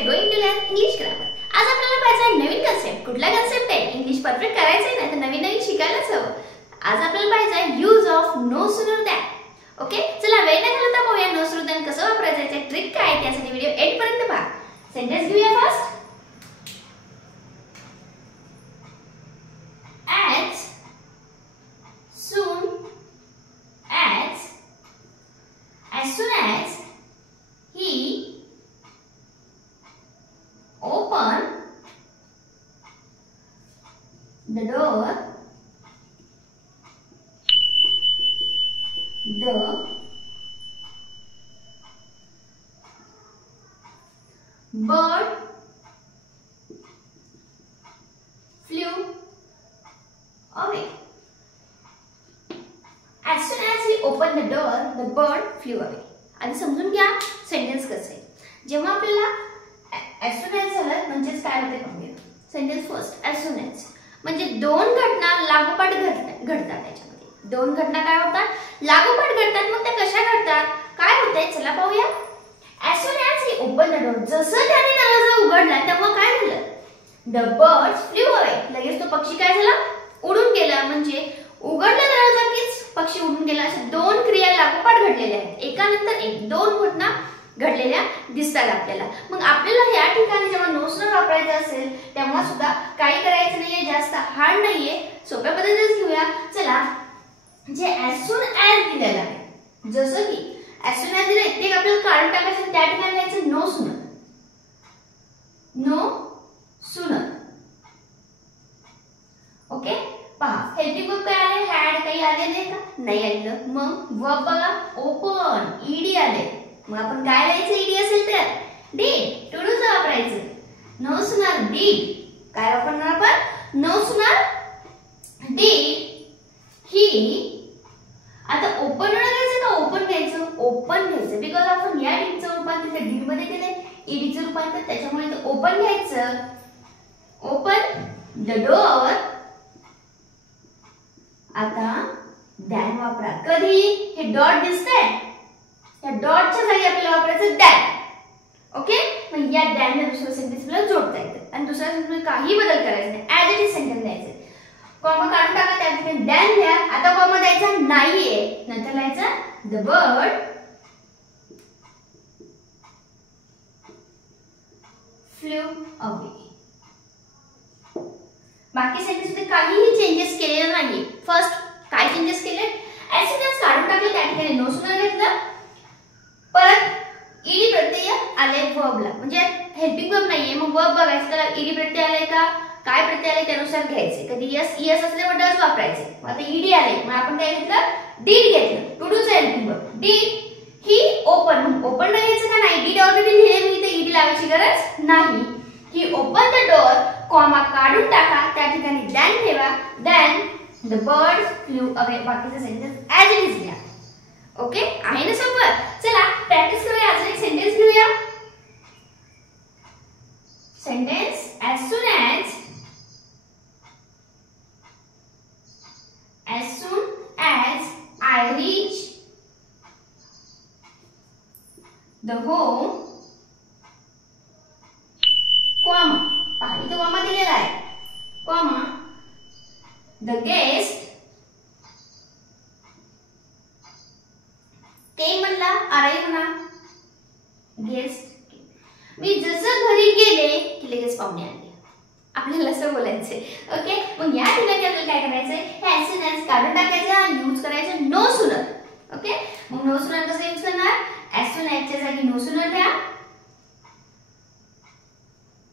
are going to learn English grammar. आज आपल्याला पाहायचा नवीन कन्सेप्ट. कुठला कन्सेप्ट आहे? इंग्लिश परफेक्ट करायचं आहे ना, तर नवीन नवीन शिकायलाच हवं. आज आपल्याला पाहायचा use of no sooner than. Okay, चला वेळ न घालवता पाहूया नो सूनर दॅन कसं वापरायचं आहे, ट्रिक काय आहे त्यासाठी व्हिडिओ एंड पर्यंत पहा. सेंटेन्स घेऊया first. As soon as he opened the door, the bird flew away. As soon as he opened the door, the bird flew away. आणि समजून घ्या सेंटेन्स कसं आहे. जेव्हा आपल्याला as soon as झालं म्हणजे काय होते पाहूया. Sentence first as soon as म्हणजे दोन घटना लागोपाठ घडतात. त्याच्यामध्ये दोन घटना काय होतात लागोपाठ घडतात. मग त्या कशा घडतात काय होतंय चला पाहूया. as soon as he opened the door, जसं त्याने दरवाजा उघडला तेव्हा काय झालं, the birds flew away. लगेच तो पक्षी काय झाला उडून गेला. म्हणजे उघडला दरवाजा कीच पक्षी उडून गेला. अशा दोन क्रिया लागोपाठ घडलेल्या आहेत. एकानंतर एक दोन घटना घडलेल्या दिसतात आपल्याला. मग आपल्याला या ठिकाणी जेव्हा नो सूनर वापरायचं असेल तेव्हा सुद्धा काही करायचं नाहीये, जास्त हार्ड नाहीये, सोप्या पद्धतीनेच घेऊया. चला, जे as soon as दिलेलं आहे, जसं की as soon as दिलं ते आपल्याला काढून टाकायचं, त्या ठिकाणी लिहायचं no sooner. No sooner. Okay, पहा हेल्पिंग वर्ब काय आले, हॅड काही आलेले का नाही आलेलं. मग वर्ब बघा ओपन ईडी आले. मग आपण काय लिहायचं ईडी असेल तर डीड. टू डू वापरायचं. No sooner did. काय वापरणार आपण नो सूनर डीड ही. आता ओपन घ्यायचं का ओपन घ्यायचं, ओपन घ्यायचं. बिकॉज आपण या डीडचं रूपांतर त्या डीड मध्ये केलंय, ईडीचं रूपांतर, त्याच्यामुळे ते ओपन घ्यायचं. Open the door. आता दॅन वापरा. कधी हे डॉट दिसतंय त्या डॉटच्या जागी आपल्याला वापरायचं दॅन. ओके, मग या दॅन ने दुसरं सेंटेन्स आपल्याला जोडता येतं आणि दुसऱ्या सेंटेन्स मध्ये काही बदल करायचा नाही, ऍज इट इज सेंटेन्स द्यायचं. कॉमा काढून टाका, त्या ठिकाणी दॅन लिहा. आता कॉमा द्यायचा नाहीये, नंतर लिहायचं द बर्ड फ्लेव अवे. बाकी सेंटेन्स मध्ये काहीही चेंजेस केलेले नाहीये. फर्स्ट काय चेंजेस केले, as soon as काढून टाकले, त्या ठिकाणी नो सूनर घेतलं. परत ईडी प्रत्यय आले वर्बला, म्हणजे हेल्पिंग वर्ब नाहीये. मग वर्ब बघायचं, त्याला ईडी प्रत्यय आले का काय प्रत्यय आले त्यानुसार घ्यायचे. कधी यस यस असल्यावर डज वापरायचे. आता ईडी आले मग आपण काय घेतलं डीड घेतलं. टू डूचं हेल्पिंग वर्ब डीड ही ओपन. मग ओपन घ्यायचं का नाही, डीड ऑलरेडी लिहिले मी, इथे ईडी लावायची गरज नाही. ही ओपन द डोअर, कॉमा काढून टाका, त्या ठिकाणी दॅन ठेवा. Than the bird flu away. बाकीचं सेंटेन्स ऍज इट इज लिहा. ओके, आहे ना सोपं. चला प्रॅक्टिस करूया. अजून एक सेंटेन्स घेऊया. Sentence as soon as I reach the home, comma, पहा इथे कॉमा दिलेला आहे, कॉमा the guest ते म्हणला अराईव्ह म्हणा गेस्ट. मी जसं घरी गेले की लगेच पाहुणे आले. आपल्याला असं बोलायचंय. ओके, मग या ठिकाणी आपल्याला काय करायचंय, हे as soon as काढून टाकायचं आणि यूज करायचं नो सूनर. ओके, मग नो सूनर कसं यूज करणार, as soon as च्या जागी नो सूनर द्या.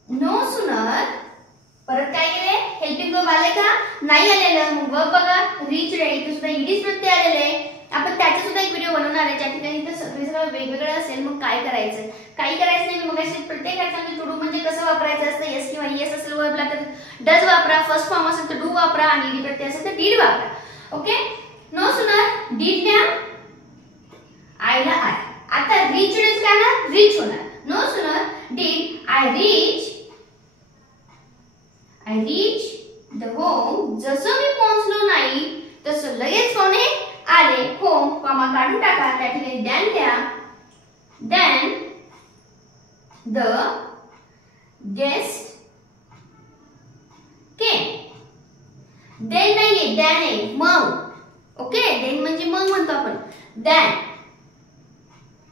No sooner. परत काय केले, हेल्पिंग वर्ब आले का नाही आलेलं. मग वर्ब बघा रीच आहे, इथे सुद्धा ईडीच प्रत्यय आलेले आहे. आपण त्याचा सुद्धा एक व्हिडिओ बनवणार आहे ज्या ठिकाणी ते सगळं वेगवेगळं असेल. मग काय करायचं, काही करायचं नाही. मी मगाशी प्रत्येकाचं टू डू म्हणजे कसं वापरायचं असतं. यस किंवा येस असेल वर्बला तर डज वापरा, फर्स्ट फॉर्म असेल तर डू वापरा आणि ईडी प्रत्यय असेल तर डीड वापरा. ओके, नो सूनर डीड द्या, आयला आय. आता रीच इज काय ना रीच होणार. No sooner did I reach the home. जसं मी पोहोचलो नाही तसं लगेच कोणे आले होम, कॉमा काढून टाका, त्या ठिकाणी दॅन द्या. then the guest came. Then नाहीये, दॅन आहे, मग. ओके, देन म्हणजे मग म्हणतो आपण, दॅन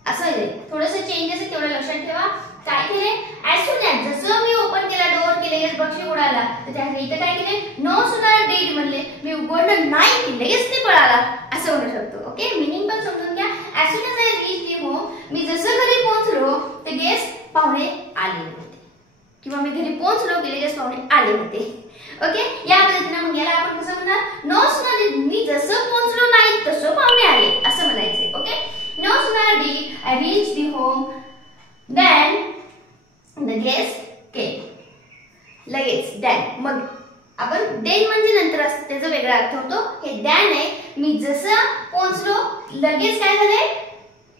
असं आहे. थोडंसं चेंजेस आहे, तेवढं लक्षात ठेवा. काय केले, ऍज सून ऍज, जसं मी ओपन केला डोर की लगेच पक्षी उडाला, तर त्या इथं काय केले, नो सूनर डिड म्हणले, मी उघडलं नाही की लगेच ते पळाला, असं म्हणू शकतो. ओके, मीनिंग पण समजून घ्या. As soon as I reach the home, मी जसं घरी पोहोचलो ते गेस्ट पाहुणे आले होते, किंवा मी घरी पोहोचलो की लगेच पाहुणे आले होते. ओके, या पद्धतीने मग याला आपण कसं म्हणणार, नो सूनर डिड, मी जसं पोहोचलो नाही तसं पाहुणे आले, असं म्हणायचंय. Okay, no sooner did I reach the home then the guest came. लगेच then, मग आपण then म्हणजे नंतर असतं, त्याचा वेगळा अर्थ होतो. हे then आहे, मी जसं पोहोचलो लगेच काय झाले,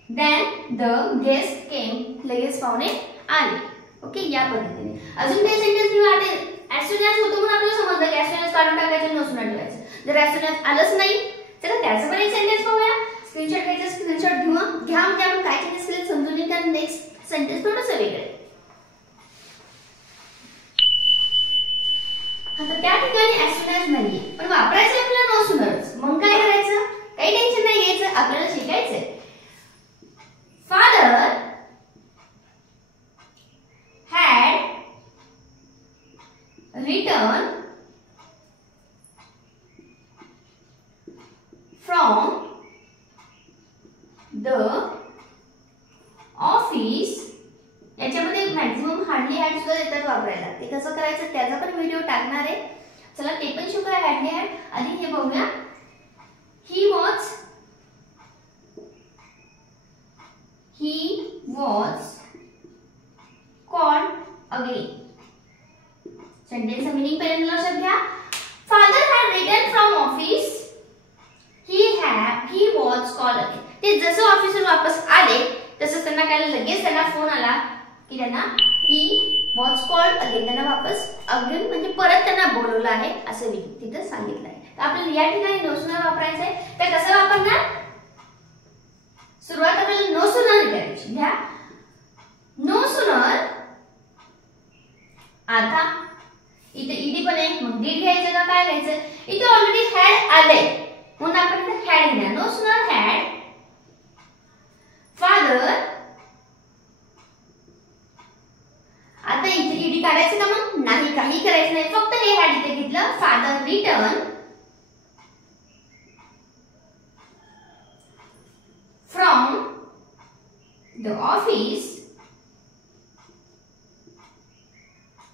then the guest came, लगेच पाहुणे आले. ओके, या पद्धतीने. अजून काही सेंटेन्स मी वाटेल, as soon as होतो म्हणून आपल्याला समजलं की as soon as काढून टाकायचं, no sooner ठेवायचं. जर as soon as आलंच नाही, तर त्याचं पण एक सेंटेन्स पाहूया. स्क्रीनशॉट घ्यायचं, स्क्रीनशॉट घ्या म्हणजे आपण काय चेंजेस केले समजून घ्या. नेक्स्ट सेंटेन्स थोडंसं वेगळं आहे. आता त्या ठिकाणी as soon as नाहीये, पण वापरायचं आपल्याला no soonerच. मग काय करायचं, काही टेन्शन नाही घ्यायचं, आपल्याला शिकायचंय. Father had returned from the office. याच्यामध्ये मॅक्झिमम हार्डली हॅड सुद्धा येतात वापरायला. ते कसं करायचं त्याचा पण व्हिडिओ टाकणार आहे. चला ते पण शिकूया. हार्डली हॅड आधी हे बघूया. He was called again. सेंटेन्सचा मीनिंग पहिल्यांदा लक्षात घ्या. Father had return from office, he was called again. ते जसं ऑफिसवर वापस आले तसं त्यांना काय लगेच त्यांना फोन आला की त्यांना ही वॉज कॉल्ड अगेन, त्यांना वापस अगेन म्हणजे परत त्यांना बोलवलं आहे असं तिथं सांगितलं आहे. तर आपल्याला या ठिकाणी नो सूनर वापरायचं आहे. तर कसं वापरणार, सुरुवात आपल्याला नो सूनर करायची. घ्या नो सूनर. आता इथे ईडी पण आहे, मग डीड घ्यायचं का काय घ्यायचं, इथे ऑलरेडी हॅड आले म्हणून आपण इथे हॅड घ्या. No sooner had father. आता इथे ईडी काढायचं का मग नाही, काही करायचं नाही, फक्त हे हॅड इथे घेतलं. Father return from the office,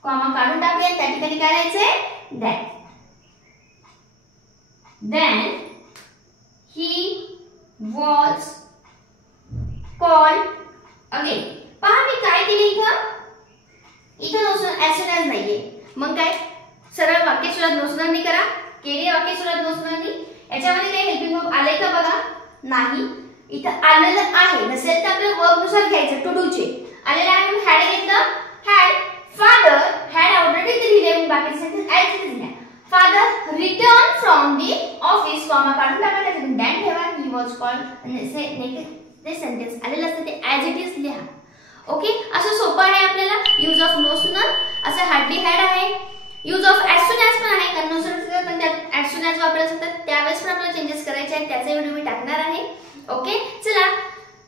comma काढून टाकूया. त्या ठिकाणी काय करायचंय, then he was called again. पहा मी काय केले इथं no sooner as soon as नाहीये, मग काय सरळ वाक्य सुरुवात नो सूनरनी करा. केली वाक्य सुरुवात नो सूनरनी. याच्यामध्ये काही हेल्पिंग वर्ब आले का बघा, नाही. इथं आलेलं आहे, नसेल तर आपल्याला वर्ब नुसार घ्यायचं, टू डू चे. आलेलं आहे म्हणून हॅड घेतलं. हॅड फादर हॅड ऑलरेडी दिले, मग बाकीचे सेंटेन्स ऍज इट इज लिहा. Father return from the office, comma काढून टाका. त्याच्यातून दॅन ठेवा. ही वॉज कॉल्ड. ते सेंटेन्स आलेलं असतं ते ऍज इट इज लिहा. ओके, असं सोपं आहे आपल्याला. यूज ऑफ नो सूनर, असं हार्डली हॅड आहे. Use of as soon as पण आहे, कारण नो सूनर पण त्यात ऍज सून ऍज वापरायचं असतं. त्यावेळेस पण आपल्याला चेंजेस करायचे आहेत, त्याचा व्हिडिओ मी टाकणार आहे. ओके, चला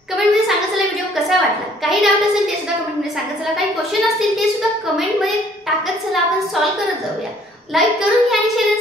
कमेंट मध्ये सांगा चला व्हिडिओ कसा वाटला. काही डाऊट असेल ते सुद्धा कमेंट मध्ये सांगा. चला काही क्वेश्चन असतील ते सुद्धा कमेंट मध्ये टाकत चला आपण सॉल्व्ह करत जाऊया. लाईक करून घ्या आणि शेअर